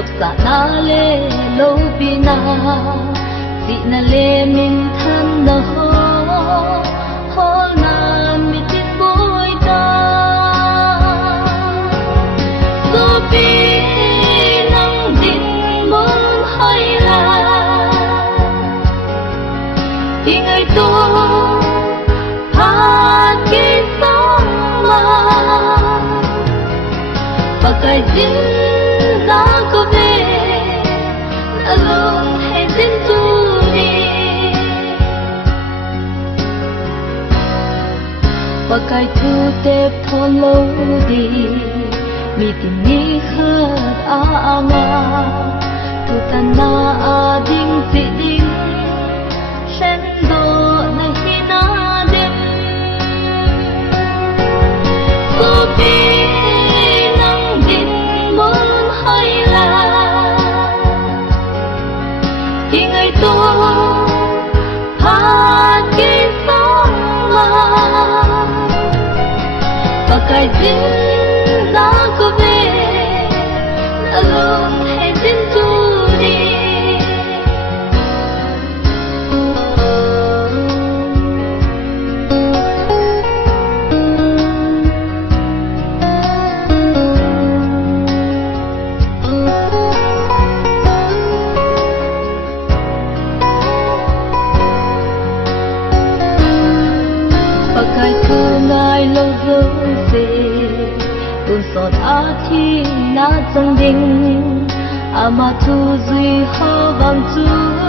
lộc sa na le lâu pina si na le min than na ho na mi tin boy ta so pi nang din mon hai la ingay to cái dính giá có về đã luôn hay dính tu đi và cái thu tép thon lâu đi mi tìm nghĩ khát ama thu tan na ding dị ding sen do na hi na đêm cô bi ingay to hati sama pakai cinta ku be alon hai dinturi cái thơ ngài lâu dấu về tuôn sọt á thi na trong đinh ama thu duy ho vang chu